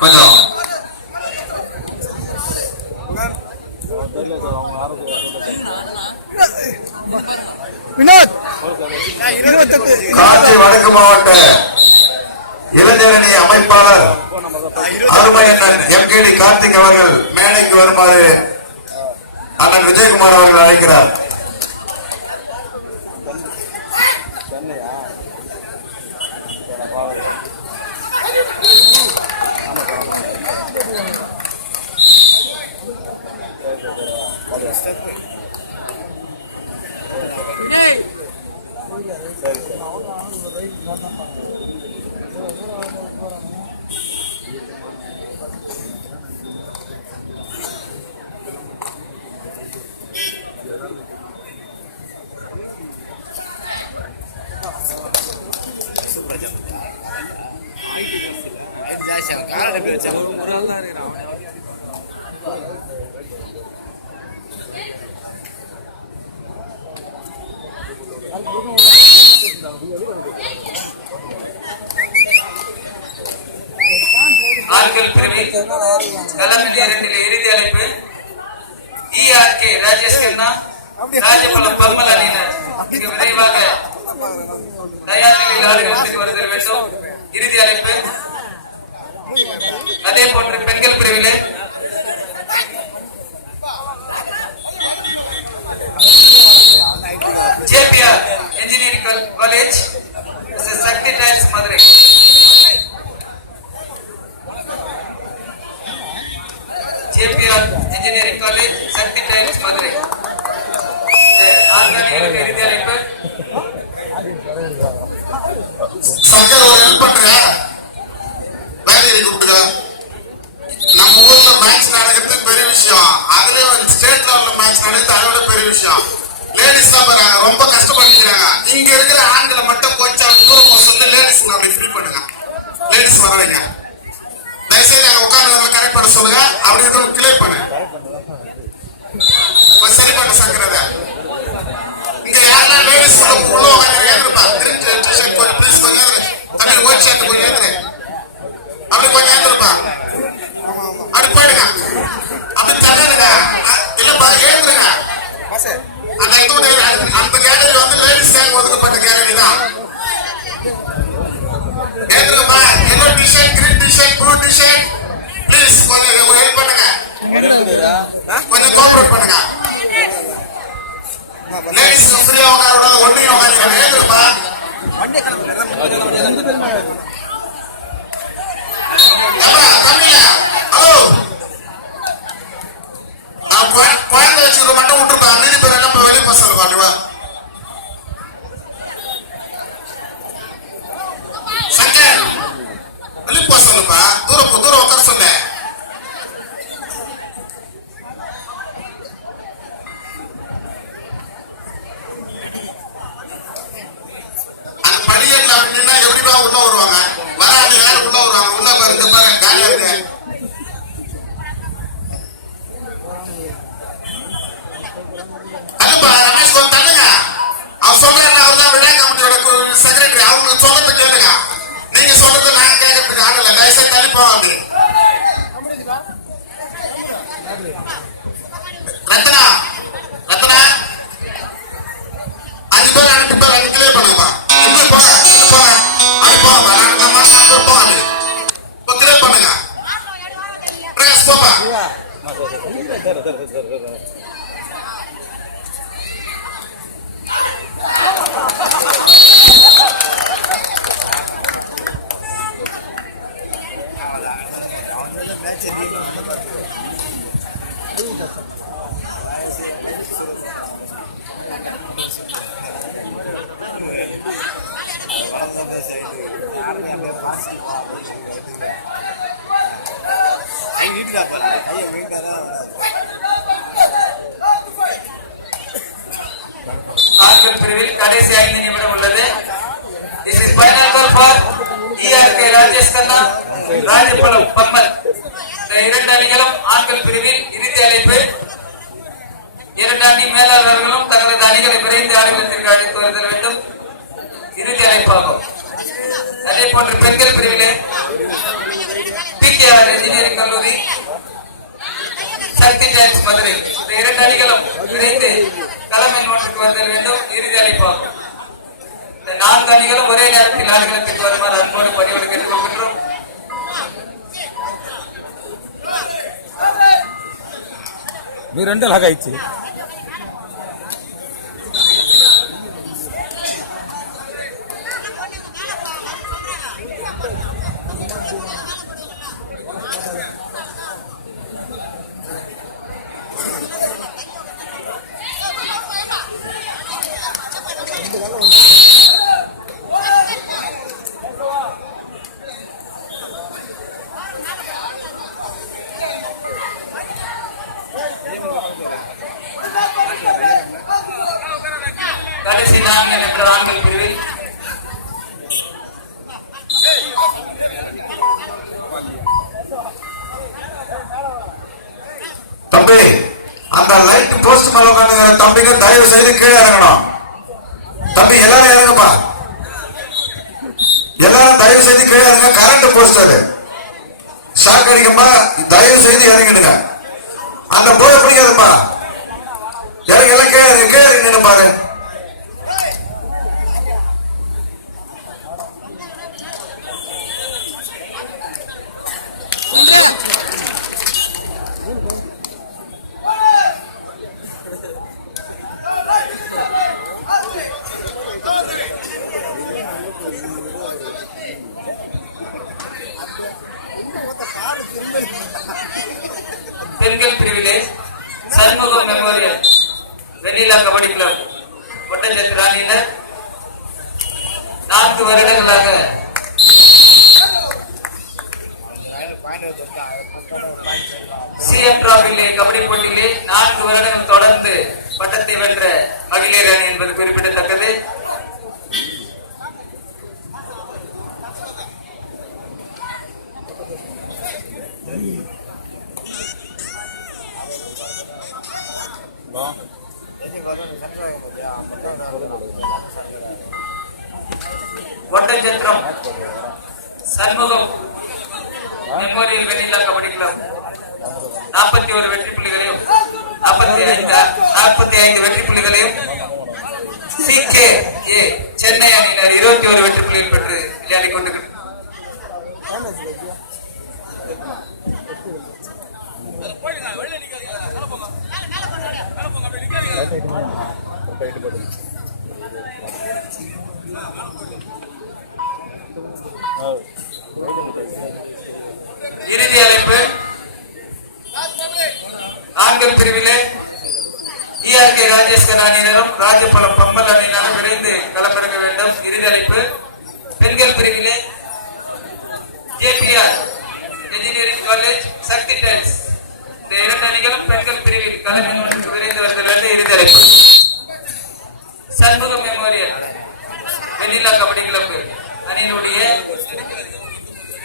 கொஞ்சம் காஞ்சி வடக்கு மாவட்ட இளைஞரணி அமைப்பாளர் அருமையண்ணன் எம்கேடி கார்த்திக் அவர்கள் மேடைக்கு வருமாறு அண்ணன் விஜயகுமார் அவர்கள் அழைக்கிறார். ஆண்கள் பிரிவில் களமில் இறுதி அழைப்பு ERK ராஜேஷ் கண்ணா ராஜபலம் பர்மல் அணியினர் மிக விரைவாக தயார் நிலையில் ஆடுகளத்துக்கு வருதல் வேண்டும். இறுதி அழைப்பு. அதே போன்று பெண்கள் பிரிவிலே JPR engineering college Sakthi tiles Madurai. JPR engineering college Sakthi tiles Madurai. இறுதி அழைப்பு. சங்கர் ஒரு ஹெல்ப் பண்றேன். மேனேஜரை கூப்பிடுங்க. நம்ம ஊர்ல மேட்ச் நடக்கிறது பெரிய விஷயம். அதுல ஸ்டேட் லெவல்ல மேட்ச் நடக்கிறது அதை விட பெரிய விஷயம். லேடிஸ் தான் பாருங்க ரொம்ப கஷ்டப்பட்டுக்கிறாங்க. இங்க இருக்கிற ஆண்களை மட்டும் கொஞ்சம் தூரம் போக சொல்லி லேடிஸ் அப்படி ஃப்ரீ பண்ணுங்க. லேடிஸ் வராங்க. தயவுசெய்து நாங்க உட்கார்ந்து கரெக்ட் பண்ண சொல்லுங்க. அப்படி இருக்கிறவங்க கிளியர் பண்ணு. சரி பண்ண சங்கரத. இங்க யாரெல்லாம் லேடிஸ் உள்ள உட்காந்து ஏந்திருப்பா. ப்ளீஸ் கொஞ்சம் தமிழ் ஒயிட் ஷர்ட் கொஞ்சம் ஏந்துரு. அப்படி கொஞ்சம் ஏந்திருப்பா. அப்படி போயிடுங்க. அப்படி தள்ளிடுங்க. இல்லப்பா ஏந்துருங்க. அந்த அந்த கேட்டரி வந்து லேடிஸ் ஒதுக்கப்பட்ட கேட்டரி தான். ஏந்துருங்கப்பா. Yellow t-shirt, green t-shirt, blue t-shirt please கொஞ்சம் ஹெல்ப் பண்ணுங்க. கொஞ்சம் கோஆபரேட் பண்ணுங்க. லேடிஸ் ஃப்ரீயா உட்கார ஒன்றையும் உட்காந்து ஏந்துருப்பா. ஹலோ குழந்தை வச்சுக்கிற மட்டும் விட்டுருப்பா. மீதி பேர் என்ன வெளியே போக சொல்லுவா. சங்கர் வெளியே போக சொல்லுப்பா. தூரம் தூரம் உட்கார சொல்ல. அந்த படிக்கட்டுல அப்படின்னா எப்படிப்பா உள்ள வருவாங்க? வராது யாரும் உள்ள வருவாங்க. உள்ள பாருங்க பாருங்க காலியா இருக்கு. அதுப்பா ரமேஷ் கொஞ்சம் தள்ளுங்க. அவர் சொல்றாரு. அவர் தான் விளையாட்டு கமிட்டியோட செக்ரட்டரி. அவங்க சொல்றது கேளுங்க. நீங்க சொல்றது நாங்க கேட்கறதுக்கு ஆகல. தயவுசெய்து தள்ளி போகாது. ரத்னா ரத்னா 5 பேர் அனுப்பி பேர் கிளியர் பண்ணுங்கப்பா. இப்படி போங்க. போங்க. அப்படி போங்கப்பா. நம்ம போகாது. இப்போ கிளியர் பண்ணுங்க. பிரகாஷ் போப்பா. ஆண்கள் பிரிவில் கடைசி 5 நிமிடம் உள்ளது. This is final call for ERK Rajesh Khanna Rajapalayam Pammal. இந்த இரண்டு அணிகளும் ஆண்கள் பிரிவில் இறுதி அழைப்பு. இரண்டு அணி மேலாளர்களும் தங்களது அணிகளை விரைந்து ஆடுகளத்திற்கு அழைத்து வருதல் வேண்டும். இறுதி அழைப்பாகும். அதே போன்று பெண்கள் பிரிவிலே பிகேஆர் இன்ஜினியரிங் கல்லூரி, சக்தி டைல்ஸ் மதுரை. இந்த இரண்டு அணிகளும் விரைந்து தலைமை நோட்டுக்கு வருதல் வேண்டும். இறுதி அழைப்பாகும். இந்த நான்கு அணிகளும் ஒரே நேரத்தில் ஆடுகளத்திற்கு வருமாறு அன்போடு பணியோடு கேட்டுக்கொள்கின்றோம். మీరు అంటే అలాగా ఇచ్చి கடைசி 4 நிமிட ஆண்கள் பிரிவில் தம்பி, அந்த லைட் போஸ்ட் மேல உட்காந்துங்கிற தம்பிங்க தயவு செய்து கீழே இறங்கணும். தம்பி எல்லாரும் இறங்குப்பா, எல்லாரும் தயவு செய்து கீழே இறங்க. கரண்ட் போஸ்ட் அது ஷாக் அடிக்கும்பா, தயவு செய்து இறங்கிடுங்க. அந்த போய பிடிக்காதுப்பா, இறங்க எல்லாம் கீழே கீழே இறங்கிடு பாரு. பெண்கள் பிரிவிலே சண்முகம் மெமோரியல் வெண்ணிலா கபடி கிளப் ஒட்டச்சத்திர அணியினர் 4 வருடங்களாக சிஎம் டிராபிலே கபடி போட்டியிலே 4 வருடங்கள் தொடர்ந்து பட்டத்தை வென்ற மகளிர் அணி என்பது குறிப்பிடத்தக்கது. ஒட்டஞ்சத்திரம் சண்முகம் மெமோரியல் வெண்ணிலா கபடி கிளப் 41 வெற்றி புள்ளிகளையும் 45 வெற்றி புள்ளிகளையும், சிகே சென்னை அணியினர் 21 வெற்றி புள்ளிகள் பெற்று விளையாடிக் கொண்டிருக்கிறார். இறுதி அழைப்பு ஆண்கள் பிரிவிலே ERK ராஜேஸ்கர் அணியினரும் ராஜபாளையம் பம்மல் அணியினரும் விரைந்து களமிறங்க வேண்டும். இறுதி அழைப்பு பெண்கள் பிரிவிலே JPR engineering college, Sakthi tiles. இந்த இரண்டு அணிகளும் பெண்கள் பிரிவில் களமிறங்க விரைந்து வருதல் வேண்டும். இறுதி அழைப்பு சண்முகம் மெமோரியல் வெண்ணிலா கபடி கிளப் அணியினுடைய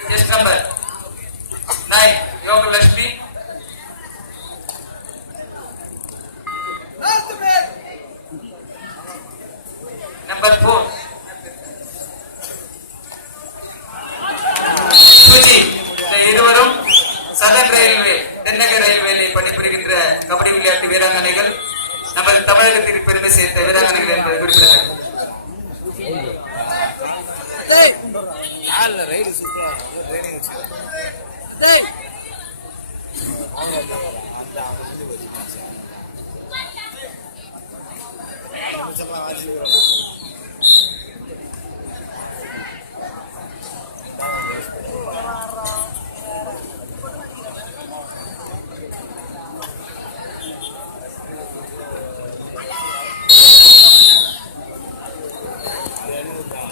ஜெஸ்ட் நம்பர் 9 யோகலட்சுமி, நம்பர் 4 சுஜி. இந்த இருவரும் சதன் ரயில்வே தென்னக ரயில்வேலை பணிபுரிகின்ற கபடி விளையாட்டு வீராங்கனைகள், நமது தமிழகத்திற்கு பெருமை சேர்த்த வீராங்கனைகள் என்பது குறிப்பிடத்தக்கது.